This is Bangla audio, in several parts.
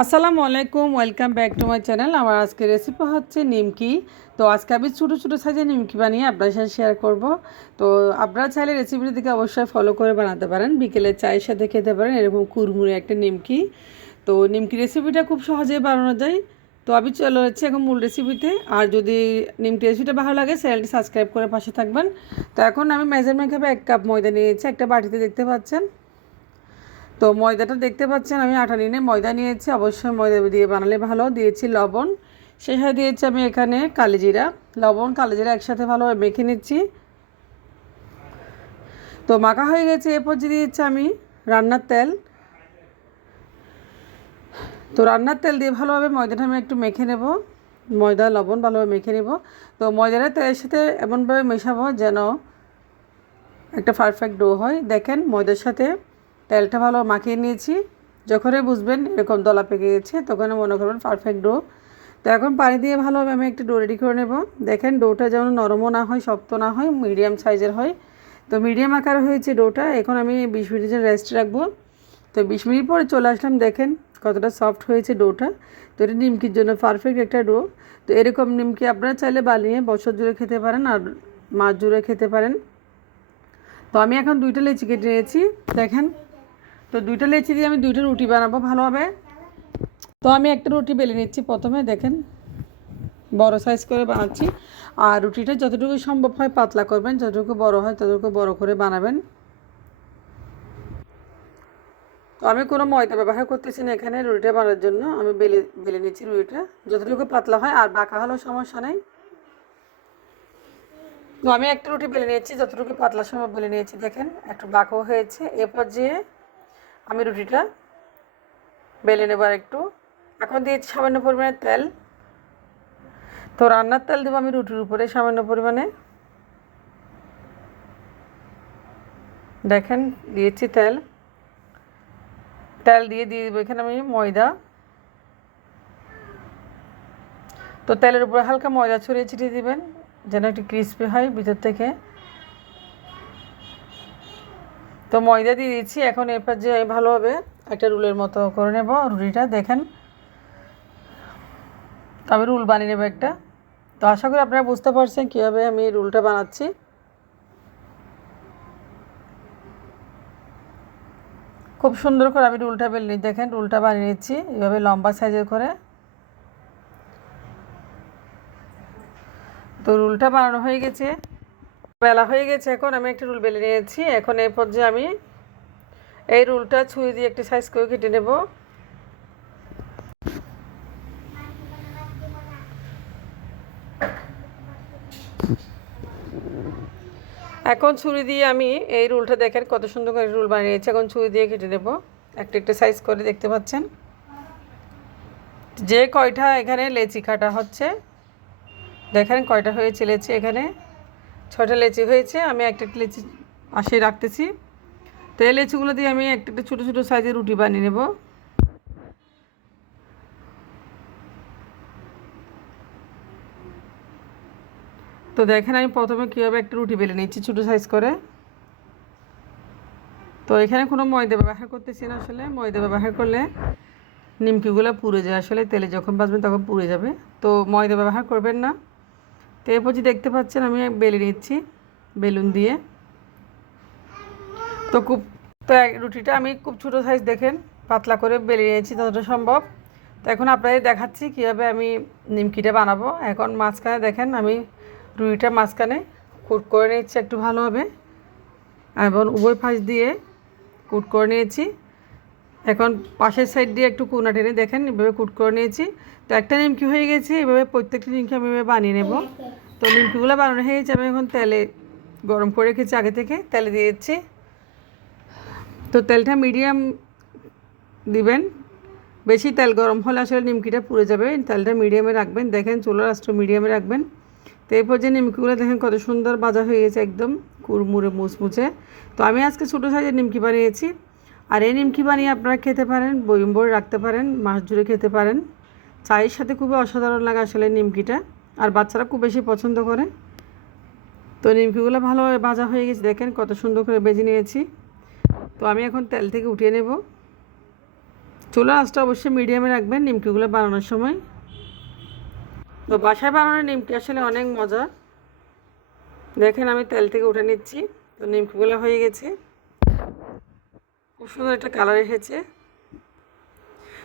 আসসালামু আলাইকুম, welcome back to my channel. আমার আজকে রেসিপি হচ্ছে নিমকি। তো আজকে আমি ছোটো ছোটো সাইজের নিমকি বানিয়ে আপনার সাথে শেয়ার করব। তো আপনারা চাইলে রেসিপির দিকে অবশ্যই ফলো করে বানাতে পারেন, বিকেলে চায়ের সাথে খেতে পারেন এরকম কুরমুরে একটা নিমকি। তো নিমকি রেসিপিটা খুব সহজেই বানানো যায়। তো আমি চলে যাচ্ছি এখন মূল রেসিপিতে। আর যদি নিমকি রেসিপিটা ভালো লাগে চ্যানেলটি সাবস্ক্রাইব করে পাশে থাকবেন। তো এখন আমি মেজারমেন্ট হিসেবে 1 কাপ ময়দা নিয়েছি, একটা বাটিতে দেখতে পাচ্ছেন। তো ময়দাটা দেখতে পাচ্ছেন আমি আটা নিয়ে ময়দা নিয়েছি, অবশ্যই ময়দা দিয়ে বানালে ভালো। দিয়েছি লবণ, সেই সাথে দিয়েছি আমি এখানে কালিজিরা। লবণ কালিজিরা একসাথে ভালোভাবে মেখে নিচ্ছি। তো মাখা হয়ে গেছে, এরপর দিয়েছি আমি রান্নার তেল। তো রান্নার তেল দিয়ে ভালোভাবে ময়দাটা আমি একটু মেখে নেব, ময়দা লবণ ভালোভাবে মেখে নেব। তো ময়দাটা তেলের সাথে এমনভাবে মেশাবো যেন একটা পারফেক্ট ডো হয়। দেখেন ময়দার সাথে তেলটা ভালো মাখিয়ে নিয়েছি। যখনই বুঝবেন এরকম দলা পেকে গেছে তখন মনে করবেন পারফেক্ট ডো। তো এখন পানি দিয়ে ভালোভাবে আমি একটা ডো রেডি করে নেব। দেখেন ডোটা যেন নরমও না হয় শক্ত না হয়, মিডিয়াম সাইজের হয়। তো মিডিয়াম আকার হয়েছে ডোটা। এখন আমি 20 মিনিটের রেস্ট রাখবো। তো 20 মিনিট পরে চলে আসলাম, দেখেন কতটা সফট হয়েছে ডোটা। তো এটা নিমকির জন্য পারফেক্ট একটা ডো। তো এরকম নিমকি আপনারা চাইলে বানিয়ে বছর জুড়ে খেতে পারেন আর মাস জুড়ে খেতে পারেন। তো আমি এখন 2টা লেচি কেটে নিয়েছি, দেখেন। তো 2টা লেচি দিয়ে আমি 2টা রুটি বানাবো ভালোভাবে। তো আমি একটা রুটি বেলে নিচ্ছি প্রথমে, দেখেন বড় সাইজ করে বানাচ্ছি। আর রুটিটা যতটুকু সম্ভব হয় পাতলা করবেন, যতটুকু বড় হয় ততটুকু বড় করে বানাবেন। তো আমি কোনো ময়দা ব্যবহার করতেছি না এখানে রুটিটা বানানোর জন্য। আমি বেলে বেলে নিচ্ছি রুটিটা, যতটুকু পাতলা হয়, আর বাঁকা হলেও সমস্যা নেই। তো আমি একটা রুটি বেলে নিয়েছি, যতটুকু পাতলা সম্ভব বেলে নিয়েছি, দেখেন একটু বাঁকাও হয়েছে। এরপর যে আমি রুটিটা বেলে নেবার একটু। এখন দিয়েছি সামান্য পরিমাণে তেল। তো রান্নার তেল দেবো আমি রুটির উপরে সামান্য পরিমাণে, দেখেন দিয়েছি তেল। তেল দিয়ে দেবো এখানে আমি ময়দা। তো তেলের উপরে হালকা ময়দা ছড়িয়ে ছিটিয়ে দিবেন যেন একটু ক্রিস্পি হয় ভিতর থেকে। তো ময়দা দিয়ে দিচ্ছি। এখন এরপর যে আমি ভালোভাবে একটা রুলের মতো করে নেব রুটিটা, দেখেন। তো আমি রুল বানিয়ে নেব একটা। তো আশা করি আপনারা বুঝতে পারছেন কীভাবে আমি রুলটা বানাচ্ছি। খুব সুন্দর করে আমি রুলটা বেলে নিই, দেখেন রুলটা বানিয়ে নিচ্ছি এভাবে লম্বা সাইজের করে। তো রুলটা বানানো হয়ে গেছে, বেলা হয়ে গেছে। এখন আমি একটা রুল বেলে নিয়েছি। এখন এই পর্যায়ে আমি এই রুলটা ছুরি দিয়ে একটি সাইজ করে কেটে নেব। এখন ছুরি দিয়ে আমি এই রুলটা দেখেন কত সুন্দর করে রুল বানিয়েছি। এখন ছুরি দিয়ে কেটে নেব একটা একটা সাইজ করে, দেখতে পাচ্ছেন। যে কয়টা এখানে লেচি কাটা হচ্ছে, দেখেন কয়টা হয়েছে লেচি, এখানে 6টা লেচি হয়েছে। আমি একটা একটা লেচি পাশে রাখতেছি। তো এই লেচিগুলো দিয়ে আমি একটা একটা ছোটো ছোটো সাইজের রুটি বানিয়ে নেব। তো দেখেন আমি প্রথমে কীভাবে একটা রুটি বেলে নিচ্ছি ছোটো সাইজ করে। তো এখানে কোনো ময়দা ব্যবহার করতেছি না, আসলে ময়দা ব্যবহার করলে নিমকিগুলো পুড়ে যায়, আসলে তেলে যখন ভাজবেন তখন পুড়ে যাবে। তো ময়দা ব্যবহার করবেন না। তো এরপর যে দেখতে পাচ্ছেন আমি বেলে নিচ্ছি বেলুন দিয়ে। তো রুটিটা আমি খুব ছোটো সাইজ দেখেন পাতলা করে বেলে নিয়েছি যতটা সম্ভব। তো এখন আপনাদের দেখাচ্ছি কীভাবে আমি নিমকিটা বানাবো। এখন মাঝখানে দেখেন আমি রুটিটা মাঝখানে কুট করে নিচ্ছি একটু ভালোভাবে, এবং উভয় পাশ দিয়ে কুট করে নিয়েছি। এখন পাশের সাইড দিয়ে একটু কোনা টেনে দেখেন এভাবে কুট করে নিয়েছি। তো একটা নিমকি হয়ে গেছে। এভাবে প্রত্যেকটা নিমকি আমি এভাবে বানিয়ে নেব। তো নিমকিগুলো বানানো হয়ে গেছে। আমি এখন তেলে গরম করে রেখেছি আগে থেকে, তেলে দিয়ে দিচ্ছি। তো তেলটা মিডিয়াম দিবেন, বেশি তেল গরম হলে আসলে নিমকিটা পুড়ে যাবে। তেলটা মিডিয়ামে রাখবেন, দেখেন চুলার আঁচটা মিডিয়ামে রাখবেন। তো এরপর যে নিমকিগুলো দেখেন কত সুন্দর ভাজা হয়ে গেছে, একদম কুড়মুড়ে মুচমুচে। তো আমি আজকে ছোটো সাইজের নিমকি বানিয়েছি। আর এই নিমকি বানিয়ে আপনারা খেতে পারেন, বয়ম ভরে রাখতে পারেন, মাস জুড়ে খেতে পারেন। চায়ের সাথে খুবই অসাধারণ লাগে আসলে নিমকিটা, আর বাচ্চারা খুব বেশি পছন্দ করে। তো নিমকিগুলো ভালোভাবে ভাজা হয়ে গেছে, দেখেন কত সুন্দর করে ভেজে নিয়েছি। তো আমি এখন তেল থেকে উঠিয়ে নেব। চুলার আঁচটা অবশ্যই মিডিয়ামে রাখবেন নিমকিগুলো বানানোর সময়। তো বাসায় বানানো নিমকি আসলে অনেক মজা। দেখেন আমি তেল থেকে উঠে নিচ্ছি। তো নিমকিগুলো হয়ে গেছে, খুব সুন্দর একটা কালার এসেছে।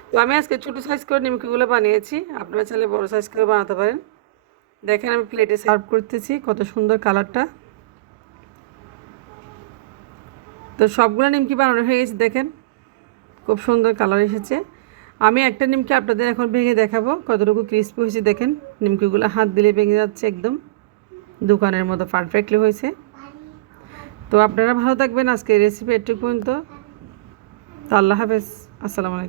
তো আমি আজকে ছোটো সাইজ করে নিমকিগুলো বানিয়েছি, আপনারা চাইলে বড় সাইজ করে বানাতে পারেন। দেখেন আমি প্লেটে সার্ভ করতেছি, কত সুন্দর কালারটা। তো সবগুলো নিমকি বানানো হয়ে গেছে, দেখেন খুব সুন্দর কালার এসেছে। আমি একটা নিমকি আপনাদের এখন ভেঙে দেখাবো কতটুকু ক্রিস্পি হয়েছে। দেখেন নিমকিগুলো হাত দিলে ভেঙে যাচ্ছে, একদম দোকানের মতো পারফেক্টলি হয়েছে। তো আপনারা ভালো থাকবেন, আজকে রেসিপি এটুকু পর্যন্ত। তো আল্লাহ হাফেজ, আসসালামু আলাইকুম।